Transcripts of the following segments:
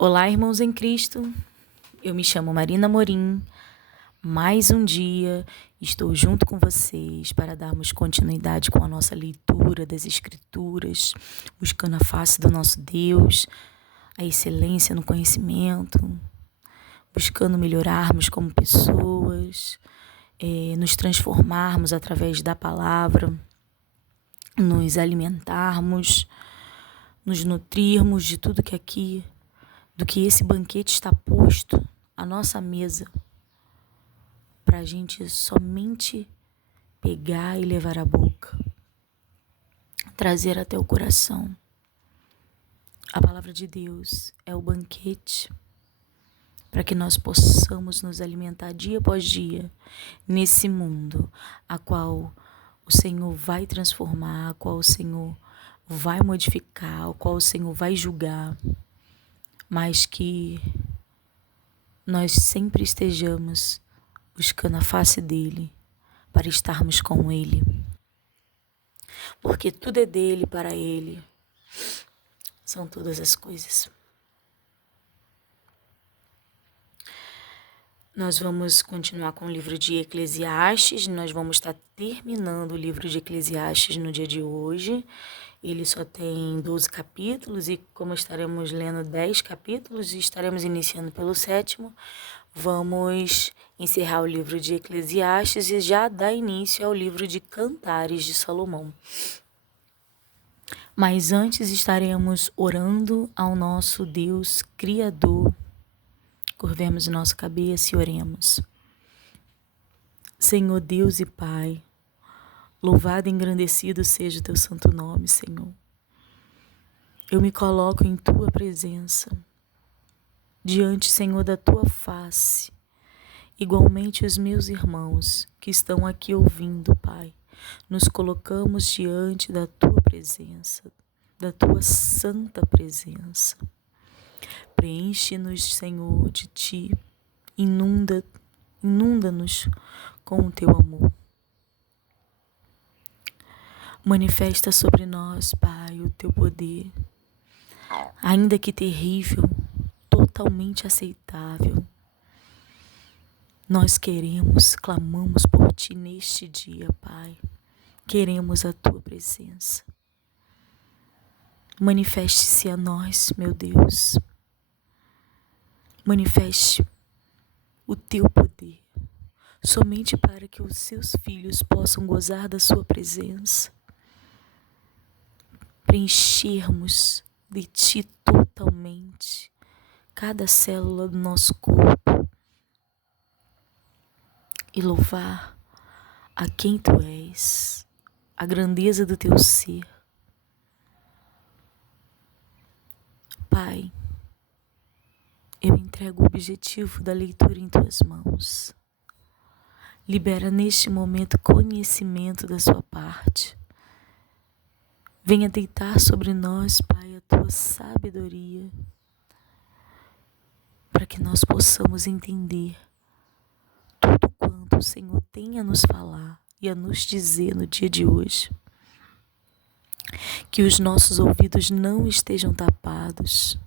Olá, irmãos em Cristo, eu me chamo Marina Morim. Mais um dia estou junto com vocês para darmos continuidade com a nossa leitura das Escrituras, buscando a face do nosso Deus, a excelência no conhecimento, buscando melhorarmos como pessoas, nos transformarmos através da palavra, nos alimentarmos, nos nutrirmos de tudo que aqui, do que esse banquete está posto à nossa mesa, para a gente somente pegar e levar à boca, trazer até o coração. A palavra de Deus é o banquete para que nós possamos nos alimentar dia após dia nesse mundo a qual o Senhor vai transformar, a qual o Senhor vai modificar, a qual o Senhor vai julgar, mas que nós sempre estejamos buscando a face dele para estarmos com ele. Porque tudo é dele, para ele são todas as coisas. Nós vamos continuar com o livro de Eclesiastes. Nós vamos estar terminando o livro de Eclesiastes no dia de hoje. Ele só tem 12 capítulos e como estaremos lendo 10 capítulos e estaremos iniciando pelo 7º, vamos encerrar o livro de Eclesiastes e já dar início ao livro de Cantares de Salomão. Mas antes estaremos orando ao nosso Deus Criador. Curvemos nossa cabeça e oremos. Senhor Deus e Pai, louvado e engrandecido seja o teu santo nome, Senhor. Eu me coloco em tua presença, diante, Senhor, da tua face. Igualmente os meus irmãos que estão aqui ouvindo, Pai, nos colocamos diante da tua presença, da tua santa presença. Preenche-nos, Senhor, de ti, inunda-nos com o teu amor. Manifesta sobre nós, Pai, o teu poder, ainda que terrível, totalmente aceitável. Nós clamamos por ti neste dia, Pai. Queremos a tua presença. Manifeste-se a nós, meu Deus. Manifeste o teu poder, somente para que os seus filhos possam gozar da sua presença. Preenchermos de ti totalmente cada célula do nosso corpo e louvar a quem tu és, a grandeza do teu ser. Pai, eu entrego o objetivo da leitura em tuas mãos. Libera neste momento conhecimento da sua parte. Venha deitar sobre nós, Pai, a tua sabedoria, para que nós possamos entender tudo quanto o Senhor tem a nos falar e a nos dizer no dia de hoje. Que os nossos ouvidos não estejam tapados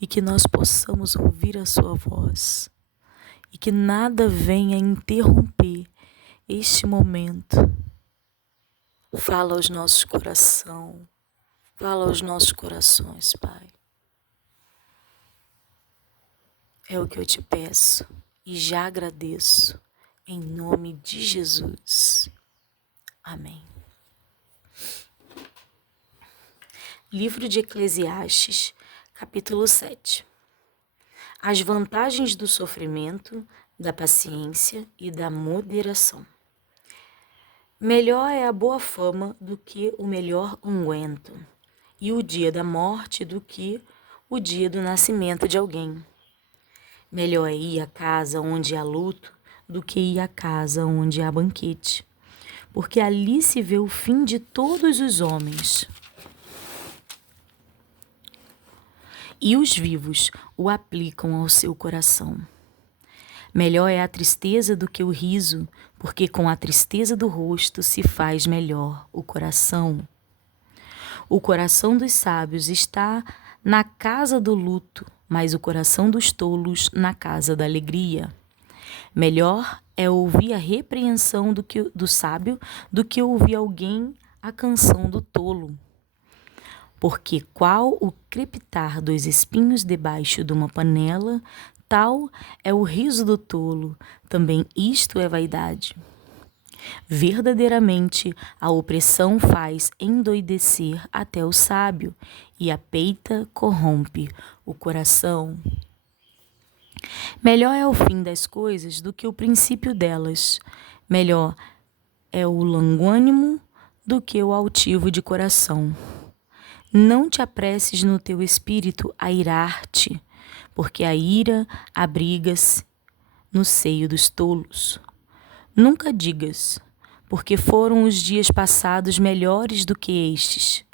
e que nós possamos ouvir a sua voz e que nada venha interromper este momento. Fala aos nossos corações, fala aos nossos corações, Pai. É o que eu te peço e já agradeço, em nome de Jesus. Amém. Livro de Eclesiastes, capítulo 7. As vantagens do sofrimento, da paciência e da moderação. Melhor é a boa fama do que o melhor unguento, e o dia da morte do que o dia do nascimento de alguém. Melhor é ir à casa onde há luto do que ir à casa onde há banquete, porque ali se vê o fim de todos os homens. E os vivos o aplicam ao seu coração. Melhor é a tristeza do que o riso, porque com a tristeza do rosto se faz melhor o coração. O coração dos sábios está na casa do luto, mas o coração dos tolos na casa da alegria. Melhor é ouvir a repreensão do sábio do que ouvir alguém a canção do tolo. Porque qual o crepitar dos espinhos debaixo de uma panela, tal é o riso do tolo, também isto é vaidade. Verdadeiramente, a opressão faz endoidecer até o sábio, e a peita corrompe o coração. Melhor é o fim das coisas do que o princípio delas. Melhor é o longânimo do que o altivo de coração. Não te apresses no teu espírito a irar-te, porque a ira abriga-se no seio dos tolos. Nunca digas, porque foram os dias passados melhores do que estes,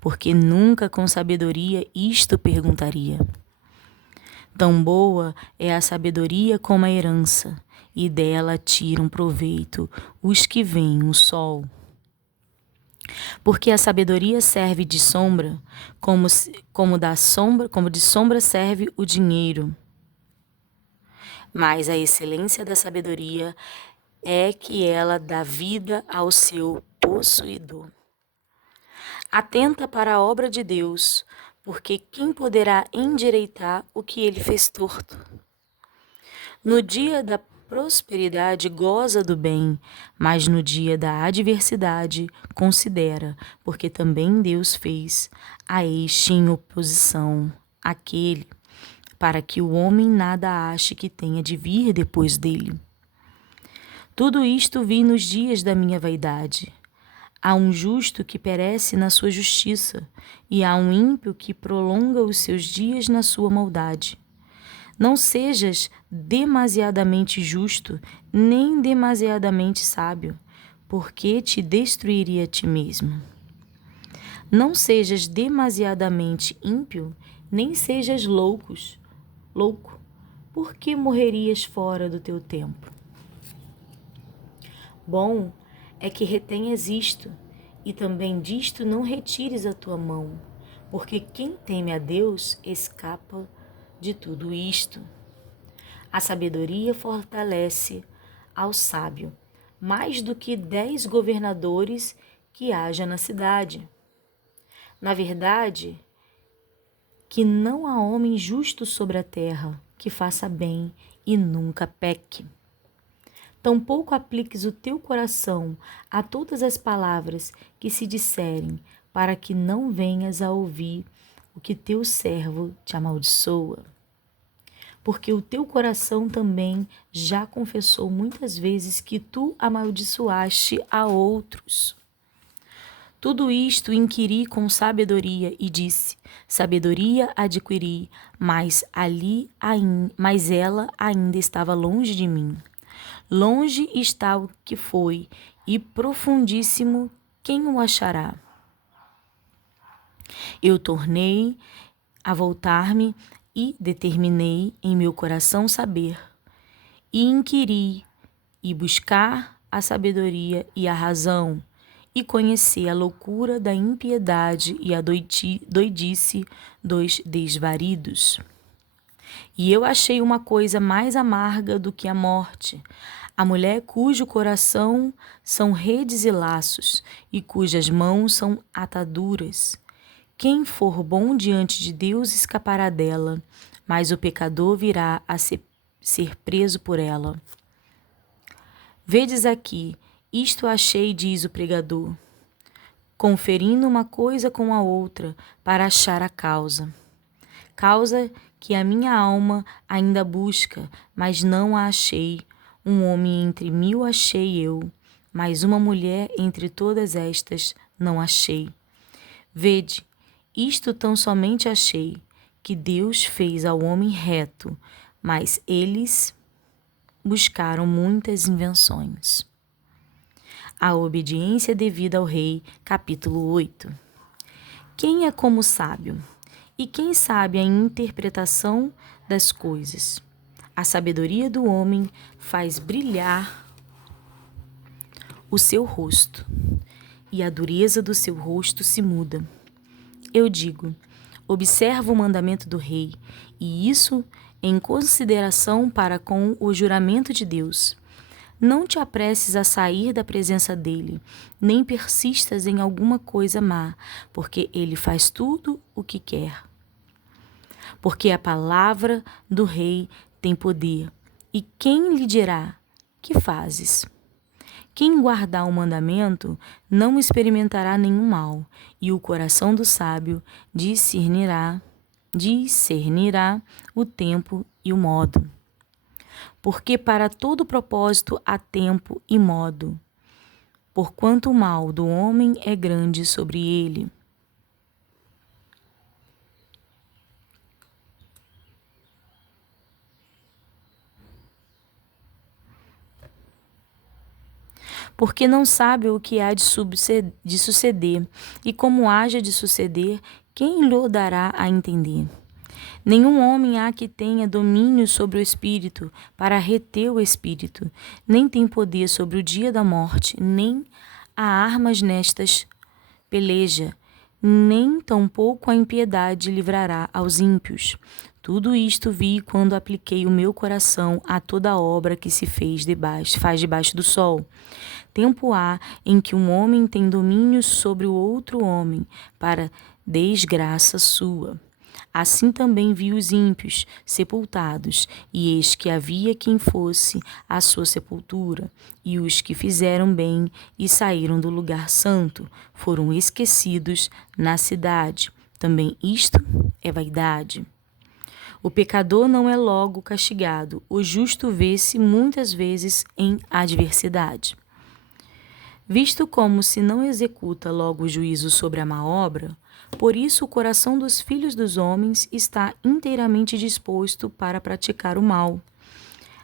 porque nunca com sabedoria isto perguntaria. Tão boa é a sabedoria como a herança, e dela tiram proveito os que veem o sol. Porque a sabedoria serve de sombra, como de sombra serve o dinheiro. Mas a excelência da sabedoria é que ela dá vida ao seu possuidor. Atenta para a obra de Deus, porque quem poderá endireitar o que ele fez torto? No dia da prosperidade goza do bem, mas no dia da adversidade considera, porque também Deus fez a este em oposição àquele, para que o homem nada ache que tenha de vir depois dele. Tudo isto vi nos dias da minha vaidade. Há um justo que perece na sua justiça, e há um ímpio que prolonga os seus dias na sua maldade. Não sejas demasiadamente justo, nem demasiadamente sábio, porque te destruiria a ti mesmo. Não sejas demasiadamente ímpio, nem sejas louco, porque morrerias fora do teu tempo. Bom é que retenhas isto, e também disto não retires a tua mão, porque quem teme a Deus escapa de tudo isto. A sabedoria fortalece ao sábio, mais do que 10 governadores que haja na cidade. Na verdade, que não há homem justo sobre a terra que faça bem e nunca peque. Tampouco apliques o teu coração a todas as palavras que se disserem, para que não venhas a ouvir o que teu servo te amaldiçoa. Porque o teu coração também já confessou muitas vezes que tu amaldiçoaste a outros. Tudo isto inquiri com sabedoria e disse: sabedoria adquiri, mas ela ainda estava longe de mim. Longe está o que foi, e profundíssimo quem o achará. Eu tornei a voltar-me e determinei em meu coração saber, e inquiri, e buscar a sabedoria e a razão, e conhecer a loucura da impiedade e a doidice dos desvaridos. E eu achei uma coisa mais amarga do que a morte, a mulher cujo coração são redes e laços, e cujas mãos são ataduras. Quem for bom diante de Deus escapará dela, mas o pecador virá a ser preso por ela. Vedes aqui, isto achei, diz o pregador, conferindo uma coisa com a outra para achar a causa. Causa que a minha alma ainda busca, mas não a achei. Um homem entre 1000 achei eu, mas uma mulher entre todas estas não achei. Vede, isto tão somente achei, que Deus fez ao homem reto, mas eles buscaram muitas invenções. A obediência devida ao rei, capítulo 8. Quem é como sábio? E quem sabe a interpretação das coisas? A sabedoria do homem faz brilhar o seu rosto, e a dureza do seu rosto se muda. Eu digo, Observa o mandamento do rei, e isso em consideração para com o juramento de Deus. Não te apresses a sair da presença dele, nem persistas em alguma coisa má, porque ele faz tudo o que quer. Porque a palavra do rei tem poder, e quem lhe dirá: que fazes? Quem guardar o mandamento não experimentará nenhum mal, e o coração do sábio discernirá o tempo e o modo. Porque para todo propósito há tempo e modo, porquanto o mal do homem é grande sobre ele. Porque não sabe o que há de suceder, e como haja de suceder, quem lhe dará a entender? Nenhum homem há que tenha domínio sobre o espírito, para reter o espírito, nem tem poder sobre o dia da morte, nem há armas nestas peleja, nem tampouco a impiedade livrará aos ímpios. Tudo isto vi quando apliquei o meu coração a toda a obra que se faz debaixo do sol. Tempo há em que um homem tem domínio sobre o outro homem, para desgraça sua. Assim também vi os ímpios sepultados, e eis que havia quem fosse a sua sepultura, e os que fizeram bem e saíram do lugar santo foram esquecidos na cidade. Também isto é vaidade. O pecador não é logo castigado, o justo vê-se muitas vezes em adversidade. Visto como se não executa logo o juízo sobre a má obra, por isso o coração dos filhos dos homens está inteiramente disposto para praticar o mal.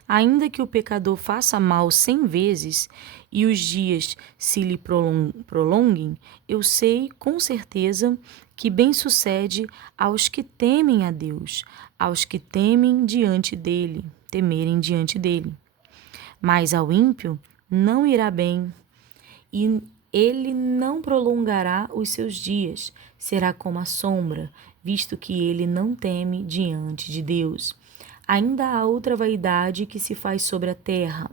Ainda que o pecador faça mal 100 vezes e os dias se lhe prolonguem, eu sei com certeza que bem sucede aos que temem a Deus, aos que temerem diante dele. Mas ao ímpio não irá bem, e ele não prolongará os seus dias, será como a sombra, visto que ele não teme diante de Deus. Ainda há outra vaidade que se faz sobre a terra.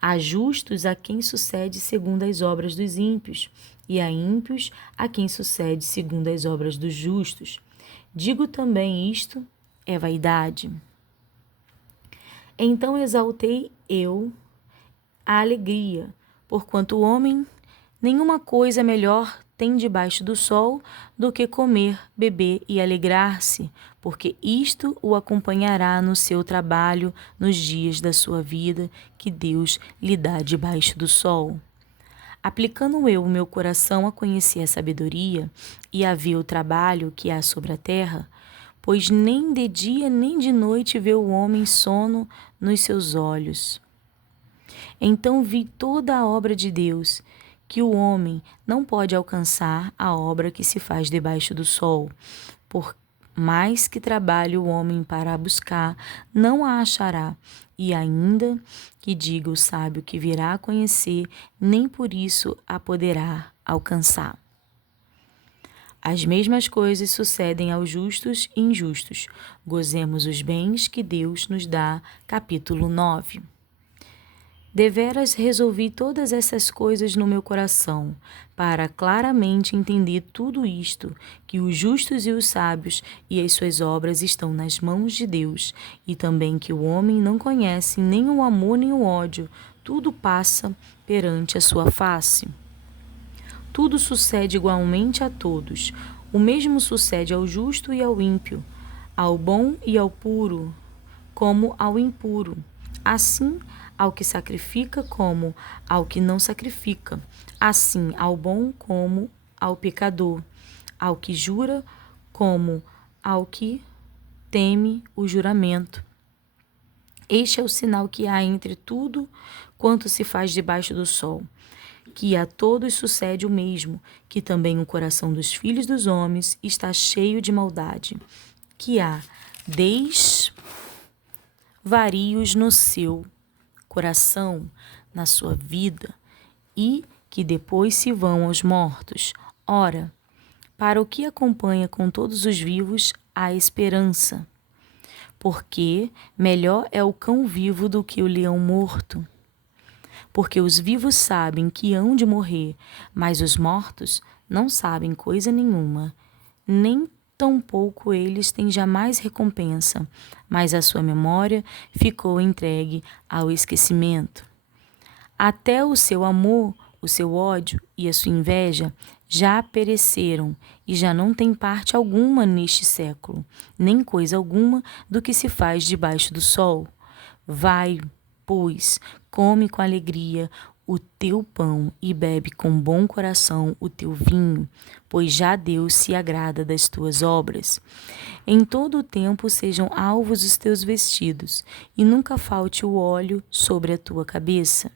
Há justos a quem sucede segundo as obras dos ímpios, e há ímpios a quem sucede segundo as obras dos justos. Digo também isto é vaidade. Então exaltei eu a alegria, porquanto o homem nenhuma coisa melhor tem debaixo do sol do que comer, beber e alegrar-se, porque isto o acompanhará no seu trabalho nos dias da sua vida que Deus lhe dá debaixo do sol. Aplicando eu o meu coração a conhecer a sabedoria e a ver o trabalho que há sobre a terra, pois nem de dia nem de noite vê o homem sono nos seus olhos. Então vi toda a obra de Deus, que o homem não pode alcançar a obra que se faz debaixo do sol. Por mais que trabalhe o homem para a buscar, não a achará. E ainda que diga o sábio que virá a conhecer, nem por isso a poderá alcançar. As mesmas coisas sucedem aos justos e injustos. Gozemos os bens que Deus nos dá. Capítulo 9. Deveras resolvi todas essas coisas no meu coração, para claramente entender tudo isto, que os justos e os sábios e as suas obras estão nas mãos de Deus, e também que o homem não conhece nem o amor nem o ódio, tudo passa perante a sua face. Tudo sucede igualmente a todos, o mesmo sucede ao justo e ao ímpio, ao bom e ao puro, como ao impuro. Assim, ao que sacrifica como ao que não sacrifica, assim ao bom como ao pecador, ao que jura como ao que teme o juramento. Este é o sinal que há entre tudo quanto se faz debaixo do sol, que a todos sucede o mesmo, que também o coração dos filhos dos homens está cheio de maldade, que há desvarios no seu coração, na sua vida, e que depois se vão aos mortos. Ora, Para o que acompanha com todos os vivos a esperança, porque melhor é o cão vivo do que o leão morto. Porque os vivos sabem que hão de morrer, mas os mortos não sabem coisa nenhuma, nem tampouco eles têm jamais recompensa, mas a sua memória ficou entregue ao esquecimento. Até o seu amor, o seu ódio e a sua inveja já pereceram e já não têm parte alguma neste século, nem coisa alguma do que se faz debaixo do sol. Vai, pois, come com alegria o teu pão e bebe com bom coração o teu vinho, pois já Deus se agrada das tuas obras. Em todo o tempo sejam alvos os teus vestidos, e nunca falte o óleo sobre a tua cabeça.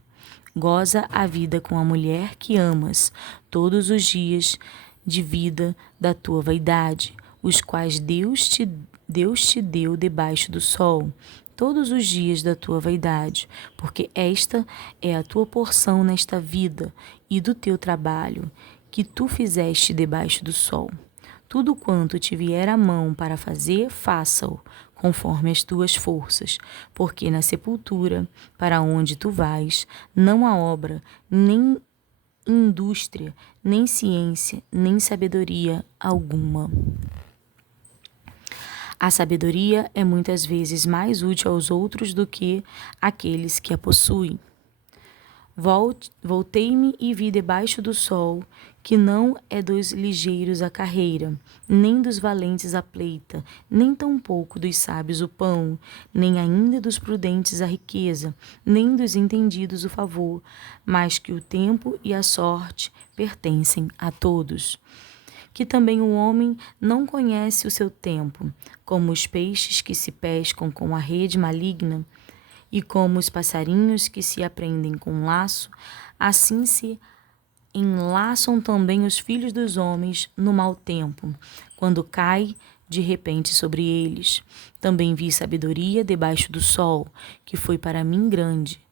Goza a vida com a mulher que amas, todos os dias de vida da tua vaidade, os quais Deus te deu debaixo do sol, todos os dias da tua vaidade, porque esta é a tua porção nesta vida e do teu trabalho, que tu fizeste debaixo do sol. Tudo quanto te vier à mão para fazer, faça-o, conforme as tuas forças, porque na sepultura, para onde tu vais, não há obra, nem indústria, nem ciência, nem sabedoria alguma. A sabedoria é muitas vezes mais útil aos outros do que àqueles que a possuem. Voltei-me e vi debaixo do sol que não é dos ligeiros a carreira, nem dos valentes a pleita, nem tampouco dos sábios o pão, nem ainda dos prudentes a riqueza, nem dos entendidos o favor, mas que o tempo e a sorte pertencem a todos. Que também o homem não conhece o seu tempo, como os peixes que se pescam com a rede maligna, e como os passarinhos que se aprendem com um laço, assim se enlaçam também os filhos dos homens no mau tempo, quando cai de repente sobre eles. Também vi sabedoria debaixo do sol, que foi para mim grande.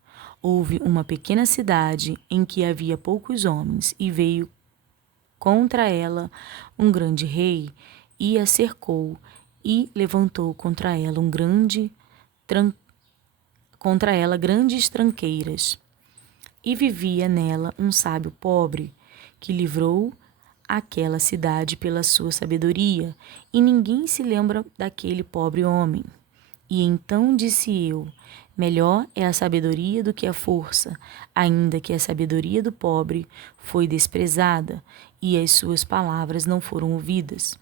Houve uma pequena cidade em que havia poucos homens, e veio contra ela um grande rei, e a cercou, e levantou contra ela grandes tranqueiras. E vivia nela um sábio pobre, que livrou aquela cidade pela sua sabedoria, e ninguém se lembra daquele pobre homem. E então disse eu: melhor é a sabedoria do que a força, ainda que a sabedoria do pobre foi desprezada, e as suas palavras não foram ouvidas.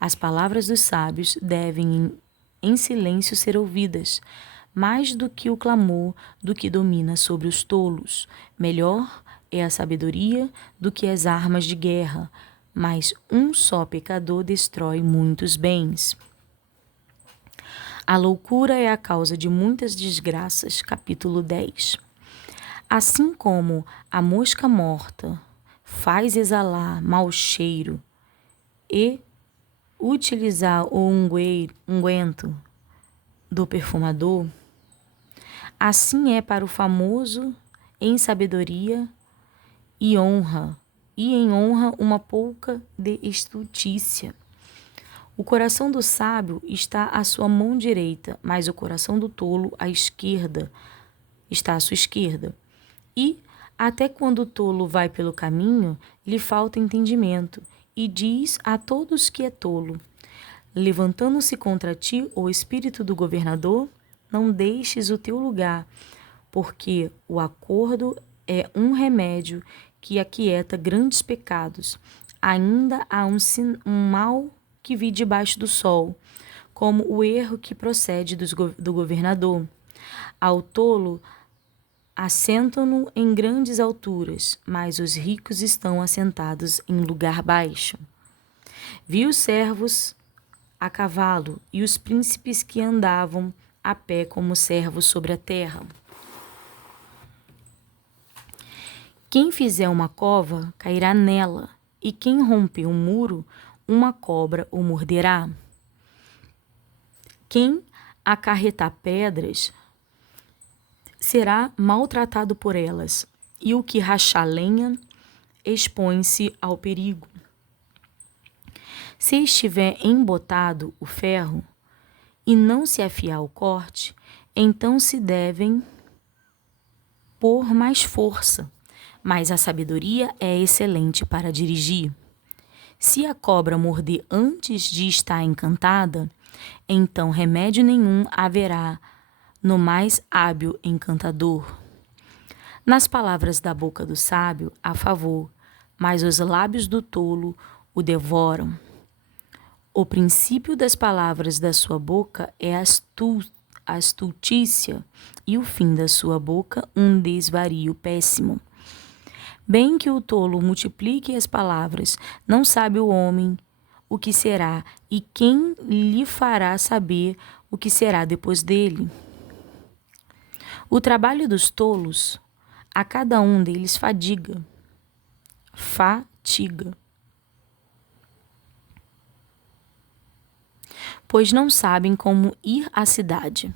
As palavras dos sábios devem em silêncio ser ouvidas, mais do que o clamor do que domina sobre os tolos. Melhor é a sabedoria do que as armas de guerra, mas um só pecador destrói muitos bens. A loucura é a causa de muitas desgraças. Capítulo 10. Assim como a mosca morta faz exalar mau cheiro e utilizar o unguento do perfumador, assim é para o famoso em sabedoria e em honra uma pouca de estultícia. O coração do sábio está à sua mão direita, mas o coração do tolo está à sua esquerda. E até quando o tolo vai pelo caminho, lhe falta entendimento, e diz a todos que é tolo: levantando-se contra ti o espírito do governador, não deixes o teu lugar, porque o acordo é um remédio que aquieta grandes pecados. Ainda há um mal que vi debaixo do sol, como o erro que procede do governador. Ao tolo assentam-no em grandes alturas, mas os ricos estão assentados em lugar baixo. Vi os servos a cavalo e os príncipes que andavam a pé como servos sobre a terra. Quem fizer uma cova, cairá nela, e quem romper um muro, uma cobra o morderá. Quem acarretar pedras será maltratado por elas, e o que rachar lenha expõe-se ao perigo. Se estiver embotado o ferro e não se afiar o corte, então se devem pôr mais força, mas a sabedoria é excelente para dirigir. Se a cobra morder antes de estar encantada, então remédio nenhum haverá no mais hábil encantador. Nas palavras da boca do sábio há favor, mas os lábios do tolo o devoram. O princípio das palavras da sua boca é astutícia, e o fim da sua boca um desvario péssimo. Bem que o tolo multiplique as palavras, não sabe o homem o que será, e quem lhe fará saber o que será depois dele? O trabalho dos tolos, a cada um deles fatiga, pois não sabem como ir à cidade.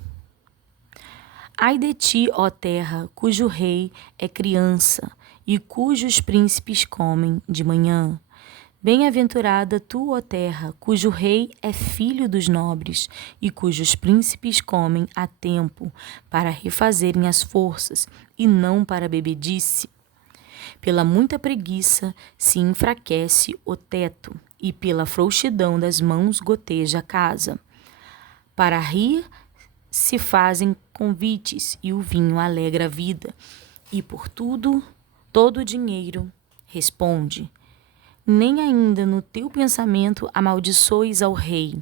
Ai de ti, ó terra, cujo rei é criança, e cujos príncipes comem de manhã. Bem-aventurada tu, ó terra, cujo rei é filho dos nobres, e cujos príncipes comem a tempo, para refazerem as forças, e não para bebedice. Pela muita preguiça se enfraquece o teto, e pela frouxidão das mãos goteja a casa. Para rir se fazem convites, e o vinho alegra a vida, e por tudo, todo o dinheiro responde. Nem ainda no teu pensamento amaldiçoes ao rei,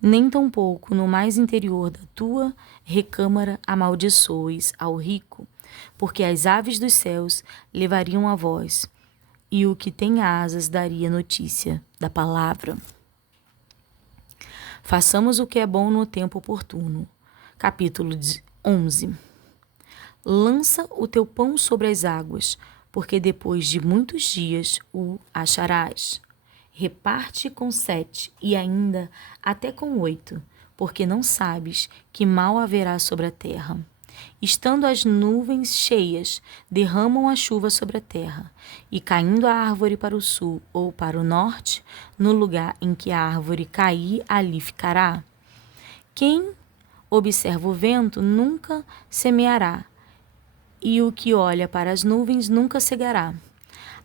nem tampouco no mais interior da tua recâmara amaldiçoes ao rico, porque as aves dos céus levariam a voz, e o que tem asas daria notícia da palavra. Façamos o que é bom no tempo oportuno. Capítulo 11. Lança o teu pão sobre as águas, porque depois de muitos dias o acharás. Reparte com 7 e ainda até com 8, porque não sabes que mal haverá sobre a terra. Estando as nuvens cheias, derramam a chuva sobre a terra, e caindo a árvore para o sul ou para o norte, no lugar em que a árvore cair, ali ficará. Quem observa o vento nunca semeará, e o que olha para as nuvens nunca cegará.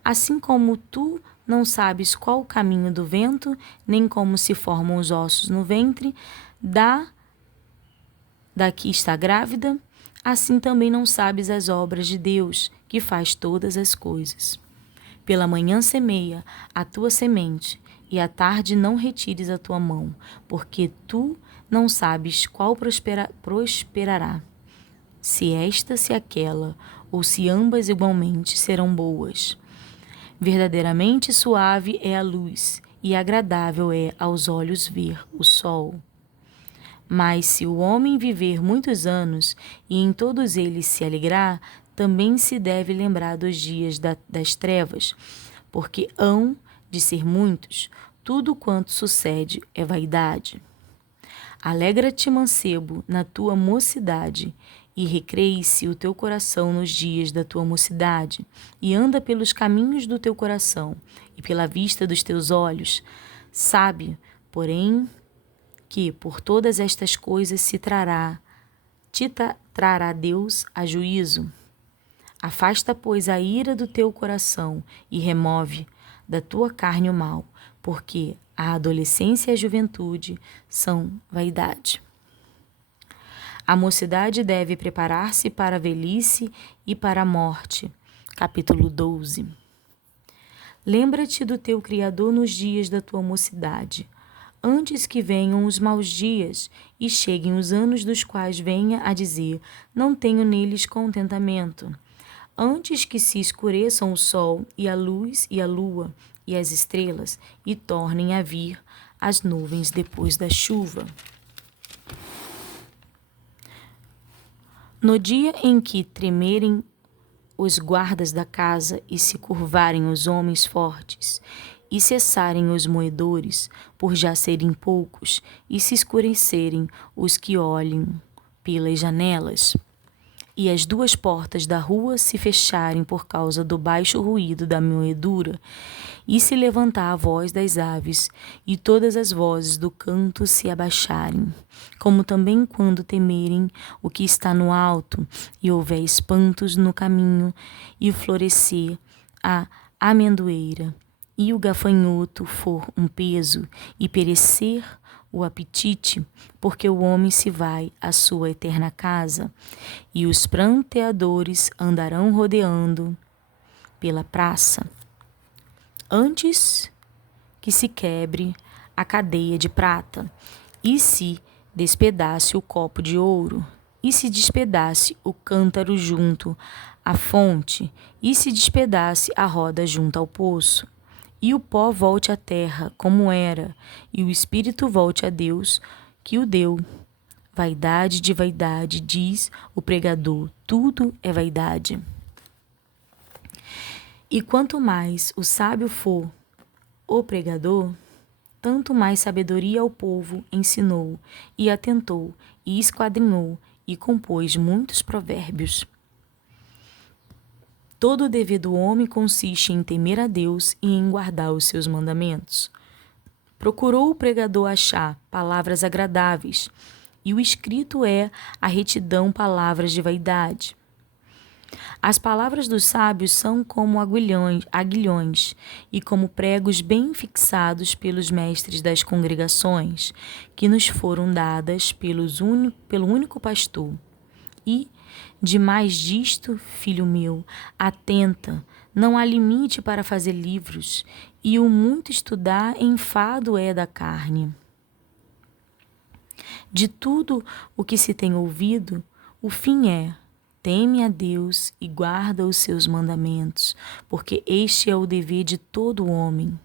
Assim como tu não sabes qual o caminho do vento, nem como se formam os ossos no ventre da que está grávida, assim também não sabes as obras de Deus, que faz todas as coisas. Pela manhã semeia a tua semente, e à tarde não retires a tua mão, porque tu não sabes qual prosperará. Se esta, se aquela, ou se ambas igualmente serão boas. Verdadeiramente suave é a luz, e agradável é aos olhos ver o sol. Mas se o homem viver muitos anos, e em todos eles se alegrar, também se deve lembrar dos dias das trevas, porque hão de ser muitos, tudo quanto sucede é vaidade. Alegra-te, mancebo, na tua mocidade, e recreie-se o teu coração nos dias da tua mocidade, e anda pelos caminhos do teu coração, e pela vista dos teus olhos. Sabe, porém, que por todas estas coisas te trará Deus a juízo. Afasta, pois, a ira do teu coração, e remove da tua carne o mal, porque a adolescência e a juventude são vaidade. A mocidade deve preparar-se para a velhice e para a morte. Capítulo 12. Lembra-te do teu Criador nos dias da tua mocidade, antes que venham os maus dias e cheguem os anos dos quais venha a dizer, não tenho neles contentamento. Antes que se escureçam o sol e a luz e a lua e as estrelas e tornem a vir as nuvens depois da chuva. No dia em que tremerem os guardas da casa e se curvarem os homens fortes, e cessarem os moedores, por já serem poucos, e se escurecerem os que olhem pelas janelas, e as duas portas da rua se fecharem por causa do baixo ruído da moedura, e se levantar a voz das aves, e todas as vozes do canto se abaixarem, como também quando temerem o que está no alto, e houver espantos no caminho, e florescer a amendoeira, e o gafanhoto for um peso, e perecer o apetite, porque o homem se vai à sua eterna casa, e os pranteadores andarão rodeando pela praça, antes que se quebre a cadeia de prata, e se despedace o copo de ouro, e se despedace o cântaro junto à fonte, e se despedace a roda junto ao poço, e o pó volte à terra como era, e o espírito volte a Deus que o deu. Vaidade de vaidade, diz o pregador, tudo é vaidade. E quanto mais o sábio for o pregador, tanto mais sabedoria ao povo ensinou, e atentou, e esquadrinhou, e compôs muitos provérbios. Todo o dever do homem consiste em temer a Deus e em guardar os seus mandamentos. Procurou o pregador achar palavras agradáveis, e o escrito é a retidão, palavras de vaidade. As palavras dos sábios são como aguilhões e como pregos bem fixados pelos mestres das congregações, que nos foram dadas pelo único pastor. E, demais disto, filho meu, atenta, não há limite para fazer livros, e o muito estudar enfado é da carne. De tudo o que se tem ouvido, o fim é: teme a Deus e guarda os seus mandamentos, porque este é o dever de todo homem.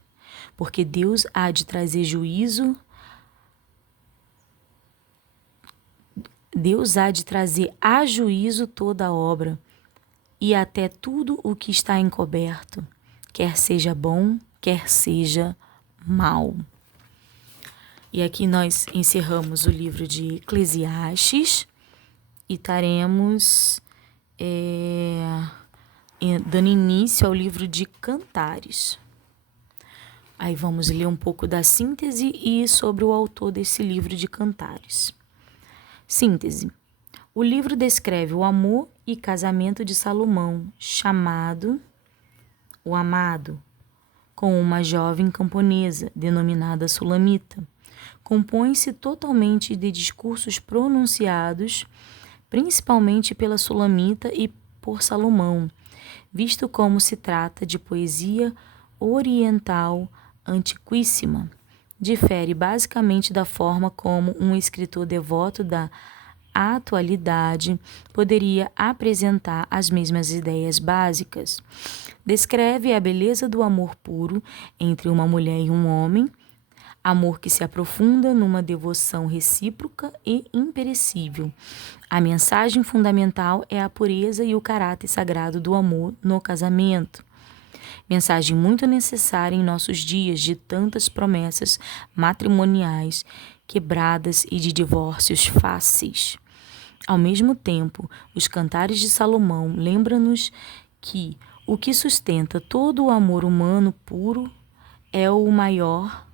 Porque Deus há de trazer juízo, Deus há de trazer a juízo toda a obra, e até tudo o que está encoberto, quer seja bom, quer seja mal. E aqui nós encerramos o livro de Eclesiastes e estaremos dando início ao livro de Cantares. Aí vamos ler um pouco da síntese e sobre o autor desse livro de Cantares. Síntese. O livro descreve o amor e casamento de Salomão, chamado o Amado, com uma jovem camponesa, denominada Sulamita. Compõe-se totalmente de discursos pronunciados, principalmente pela Sulamita e por Salomão, visto como se trata de poesia oriental antiquíssima. Difere basicamente da forma como um escritor devoto da atualidade poderia apresentar as mesmas ideias básicas. Descreve a beleza do amor puro entre uma mulher e um homem, amor que se aprofunda numa devoção recíproca e imperecível. A mensagem fundamental é a pureza e o caráter sagrado do amor no casamento. Mensagem muito necessária em nossos dias de tantas promessas matrimoniais quebradas e de divórcios fáceis. Ao mesmo tempo, os Cantares de Salomão lembram-nos que o que sustenta todo o amor humano puro é o maior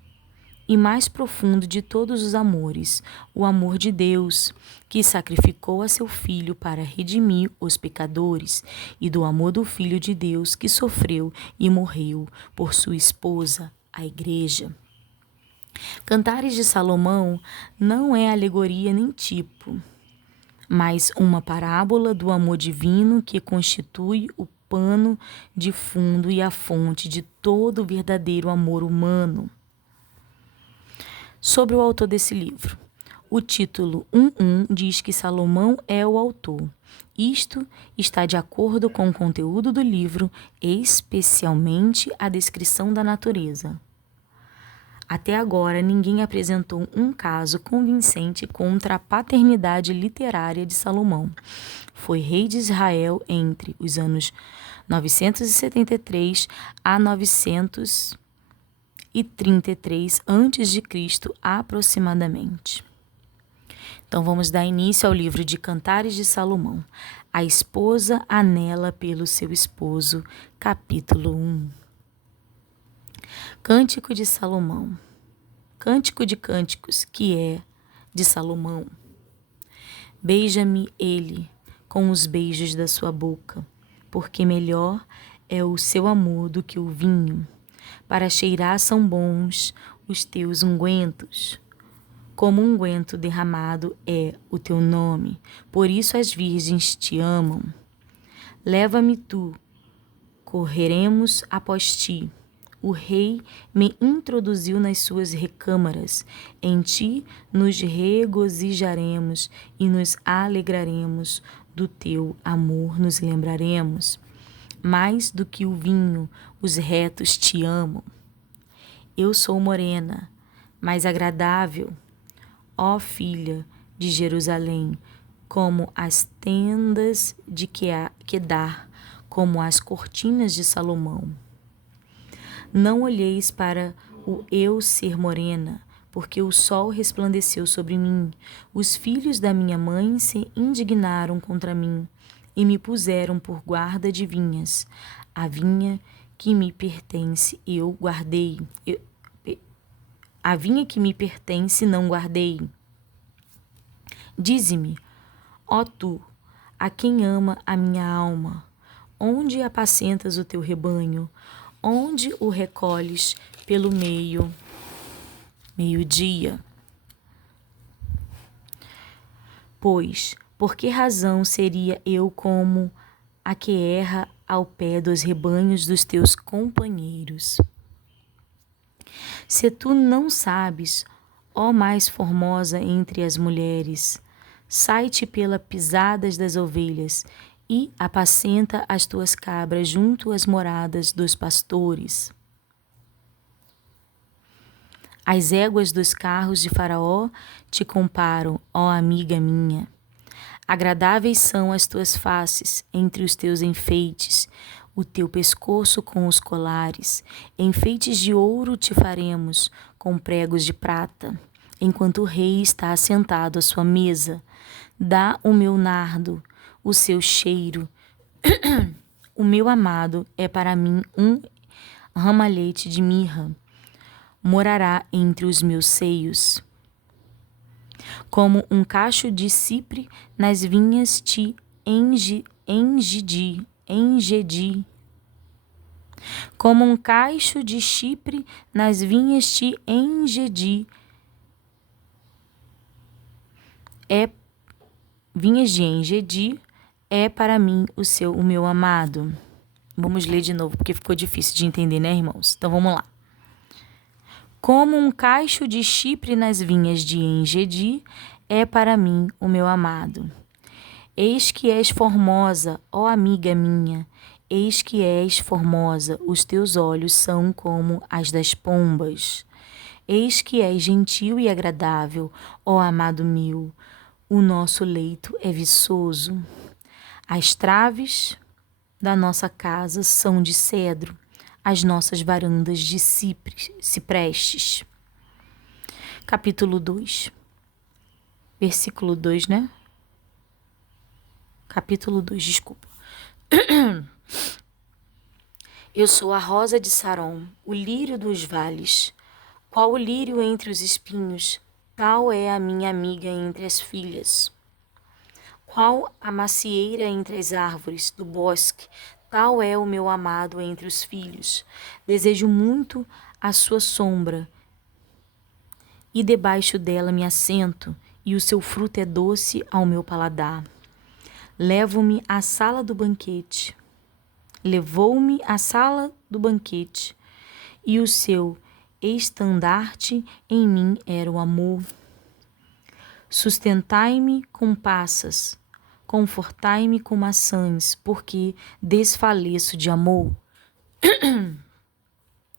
e mais profundo de todos os amores, o amor de Deus, que sacrificou a seu Filho para redimir os pecadores, e do amor do Filho de Deus que sofreu e morreu por sua esposa, a Igreja. Cantares de Salomão não é alegoria nem tipo, mas uma parábola do amor divino que constitui o pano de fundo e a fonte de todo o verdadeiro amor humano. Sobre o autor desse livro. O título 1.1 diz que Salomão é o autor. Isto está de acordo com o conteúdo do livro, especialmente a descrição da natureza. Até agora, ninguém apresentou um caso convincente contra a paternidade literária de Salomão. Foi rei de Israel entre os anos 973 a 933 a.C., aproximadamente. Então vamos dar início ao livro de Cantares de Salomão. A esposa anela pelo seu esposo, capítulo 1. Cântico de Salomão. Cântico de cânticos, que é de Salomão. Beija-me ele com os beijos da sua boca, porque melhor é o seu amor do que o vinho. Para cheirar são bons os teus ungüentos. Como unguento derramado é o teu nome, por isso as virgens te amam. Leva-me tu, correremos após ti. O rei me introduziu nas suas recâmaras. Em ti nos regozijaremos e nos alegraremos. Do teu amor nos lembraremos. Mais do que o vinho, os retos te amam. Eu sou morena, mais agradável, ó filha de Jerusalém, como as tendas de Quedar, como as cortinas de Salomão. Não olheis para o eu ser morena, porque o sol resplandeceu sobre mim. Os filhos da minha mãe se indignaram contra mim e me puseram por guarda de vinhas. A vinha que me pertence eu guardei. A vinha que me pertence não guardei. Dize-me, ó tu, a quem ama a minha alma, onde apacentas o teu rebanho, onde o recolhes pelo meio-dia? Pois, por que razão seria eu como a que erra ao pé dos rebanhos dos teus companheiros? Se tu não sabes, ó mais formosa entre as mulheres, sai-te pelas pisadas das ovelhas e apacenta as tuas cabras junto às moradas dos pastores. As éguas dos carros de Faraó te comparam, ó amiga minha. Agradáveis são as tuas faces entre os teus enfeites, o teu pescoço com os colares. Enfeites de ouro te faremos, com pregos de prata, enquanto o rei está assentado à sua mesa. Dá o meu nardo, o seu cheiro. O meu amado é para mim um ramalhete de mirra. Morará entre os meus seios. Como um cacho de cipre nas vinhas te engedi. Como um cacho de chipre nas vinhas te engedi. Vinhas de Engedi é para mim o meu amado. Vamos ler de novo, porque ficou difícil de entender, né, irmãos? Então, vamos lá. Como um cacho de chipre nas vinhas de Engedi é para mim o meu amado. Eis que és formosa, ó amiga minha, eis que és formosa, os teus olhos são como as das pombas. Eis que és gentil e agradável, ó amado meu, o nosso leito é viçoso. As traves da nossa casa são de cedro, as nossas varandas de ciprestes. Capítulo 2. Versículo 2, né? Capítulo 2, desculpa. Eu sou a rosa de Saron, o lírio dos vales. Qual o lírio entre os espinhos, tal é a minha amiga entre as filhas. Qual a macieira entre as árvores do bosque, tal é o meu amado entre os filhos. Desejo muito a sua sombra, e debaixo dela me assento, e o seu fruto é doce ao meu paladar. Levo-me à sala do banquete. Levou-me à sala do banquete, e o seu estandarte em mim era o amor. Sustentai-me com passas, confortai-me com maçãs, porque desfaleço de amor.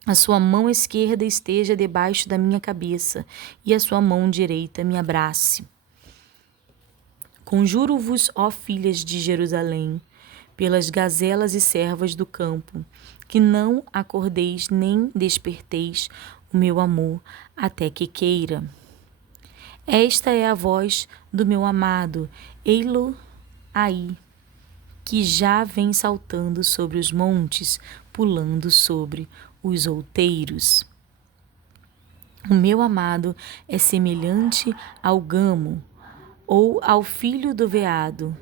A sua mão esquerda esteja debaixo da minha cabeça, e a sua mão direita me abrace. Conjuro-vos, ó filhas de Jerusalém, pelas gazelas e servas do campo, que não acordeis nem desperteis o meu amor até que queira. Esta é a voz do meu amado, ei-lo aí, que já vem saltando sobre os montes, pulando sobre os outeiros. O meu amado é semelhante ao gamo ou ao filho do veado.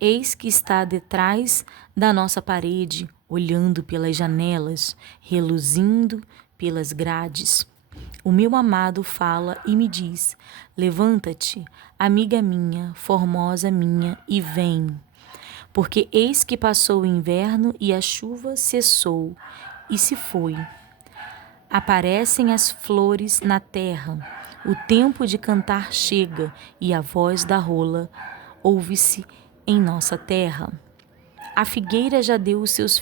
Eis que está detrás da nossa parede, olhando pelas janelas, reluzindo pelas grades. O meu amado fala e me diz: levanta-te, amiga minha, formosa minha, e vem. Porque eis que passou o inverno e a chuva cessou e se foi. Aparecem as flores na terra, o tempo de cantar chega e a voz da rola ouve-se em nossa terra. A figueira já deu os seus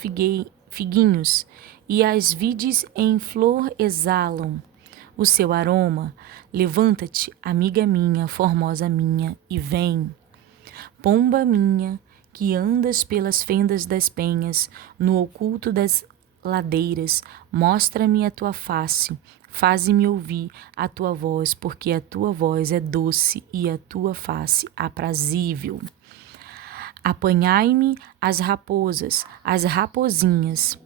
figuinhos e as vides em flor exalam o seu aroma. Levanta-te, amiga minha, formosa minha, e vem. Pomba minha, que andas pelas fendas das penhas, no oculto das ladeiras, mostra-me a tua face, faze-me ouvir a tua voz, porque a tua voz é doce e a tua face aprazível. Apanhai-me as raposas, as rapozinhas,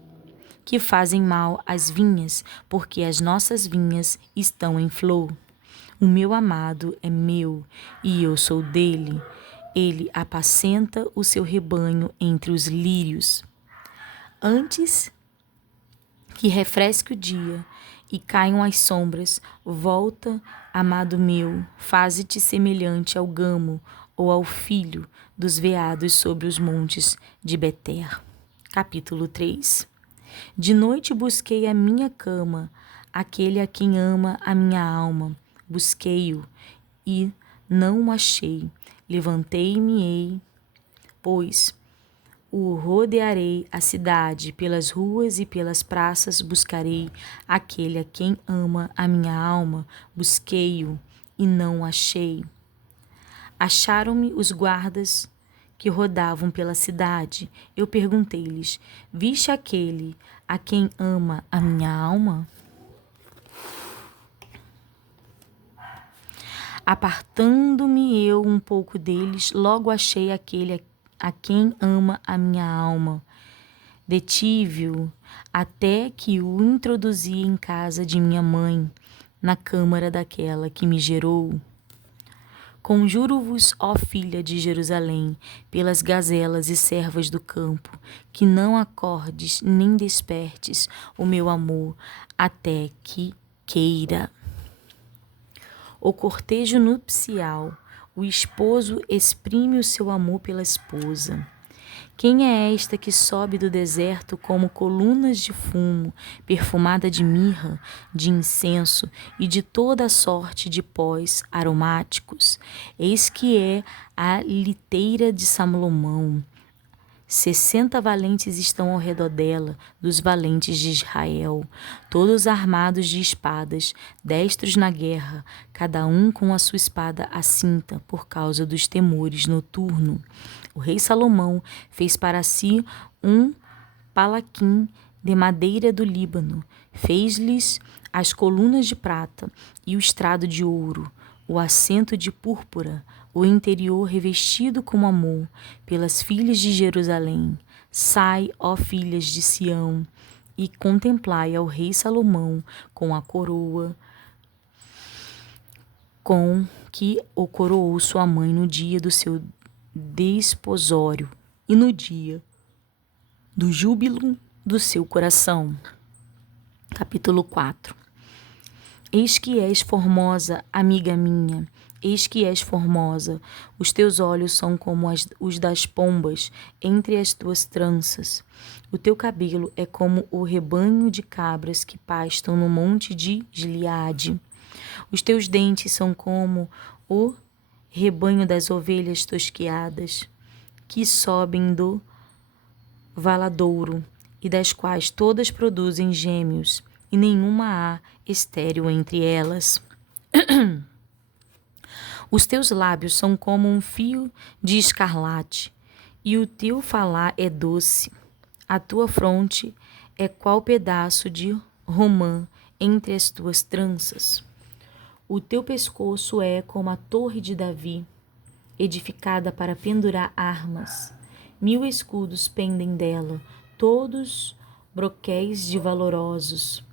que fazem mal às vinhas, porque as nossas vinhas estão em flor. O meu amado é meu e eu sou dele. Ele apacenta o seu rebanho entre os lírios. Antes que refresque o dia e caiam as sombras, volta, amado meu, faze-te semelhante ao gamo ou ao filho dos veados sobre os montes de Beter. Capítulo 3. De noite busquei a minha cama, aquele a quem ama a minha alma. Busquei-o e não o achei. Levantei-me-ei, pois o rodearei a cidade, pelas ruas e pelas praças buscarei aquele a quem ama a minha alma. Busquei-o e não o achei. Acharam-me os guardas que rodavam pela cidade. Eu perguntei-lhes: viste aquele a quem ama a minha alma? Apartando-me eu um pouco deles, logo achei aquele a quem ama a minha alma. Detive-o até que o introduzi em casa de minha mãe, na câmara daquela que me gerou. Conjuro-vos, ó filha de Jerusalém, pelas gazelas e servas do campo, que não acordes nem despertes o meu amor até que queira. O cortejo nupcial, o esposo exprime o seu amor pela esposa. Quem é esta que sobe do deserto como colunas de fumo, perfumada de mirra, de incenso e de toda a sorte de pós aromáticos? Eis que é a liteira de Salomão. 60 valentes estão ao redor dela, dos valentes de Israel, todos armados de espadas, destros na guerra, cada um com a sua espada à cinta, por causa dos temores noturno. O rei Salomão fez para si um palaquim de madeira do Líbano, fez-lhes as colunas de prata e o estrado de ouro, o assento de púrpura, o interior revestido com amor pelas filhas de Jerusalém. Sai, ó filhas de Sião, e contemplai ao rei Salomão com a coroa com que o coroou sua mãe no dia do seu desposório e no dia do júbilo do seu coração. Capítulo 4. Eis que és formosa, amiga minha, eis que és formosa, os teus olhos são como os das pombas entre as tuas tranças. O teu cabelo é como o rebanho de cabras que pastam no monte de Gileade. Os teus dentes são como o rebanho das ovelhas tosquiadas, que sobem do valadouro, e das quais todas produzem gêmeos, e nenhuma há estéril entre elas. Os teus lábios são como um fio de escarlate, e o teu falar é doce. A tua fronte é qual pedaço de romã entre as tuas tranças. O teu pescoço é como a torre de Davi, edificada para pendurar armas. 1000 escudos pendem dela, todos broquéis de valorosos.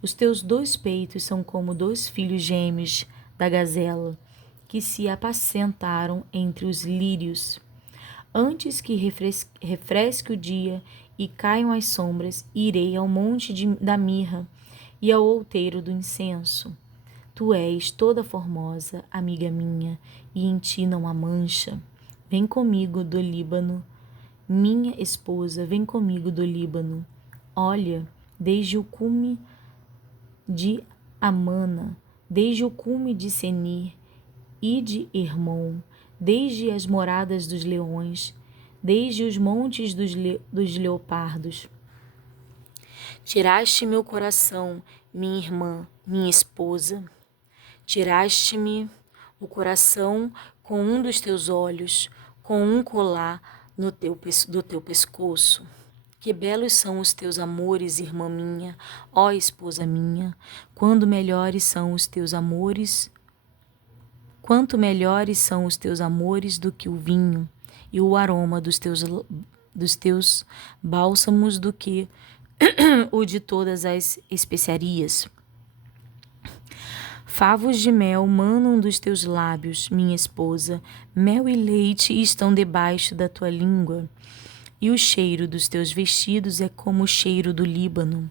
Os teus 2 peitos são como 2 filhos gêmeos da gazela, que se apacentaram entre os lírios. Antes que refresque o dia e caiam as sombras, irei ao monte da mirra e ao outeiro do incenso. Tu és toda formosa, amiga minha, e em ti não há mancha. Vem comigo do Líbano, minha esposa, vem comigo do Líbano. Olha, desde o cume de Amana, desde o cume de Senir e de Hermon, desde as moradas dos leões, desde os montes dos leopardos. Tiraste meu coração, minha irmã, minha esposa. Tiraste-me o coração com um dos teus olhos, com um colar do teu pescoço. Que belos são os teus amores, irmã minha, ó esposa minha, quanto melhores são os teus amores do que o vinho, e o aroma dos teus bálsamos do que o de todas as especiarias. Favos de mel manam dos teus lábios, minha esposa, mel e leite estão debaixo da tua língua, e o cheiro dos teus vestidos é como o cheiro do Líbano.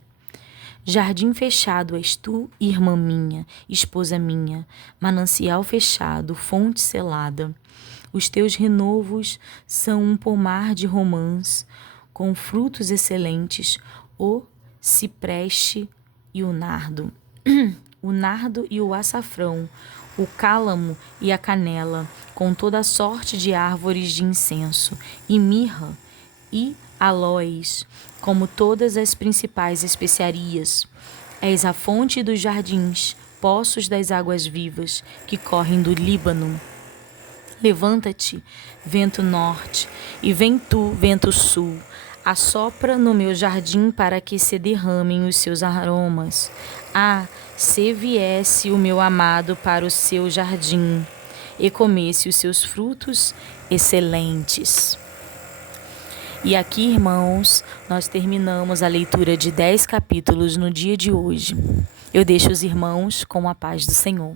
Jardim fechado és tu, irmã minha, esposa minha, manancial fechado, fonte selada. Os teus renovos são um pomar de romãs, com frutos excelentes, o cipreste e o nardo. O nardo e o açafrão, o cálamo e a canela, com toda a sorte de árvores de incenso, e mirra e aloés, como todas as principais especiarias. És a fonte dos jardins, poços das águas vivas, que correm do Líbano. Levanta-te, vento norte, e vem tu, vento sul, assopra no meu jardim para que se derramem os seus aromas. Ah, se viesse o meu amado para o seu jardim, e comesse os seus frutos excelentes. E aqui, irmãos, nós terminamos a leitura de 10 capítulos no dia de hoje. Eu deixo os irmãos com a paz do Senhor.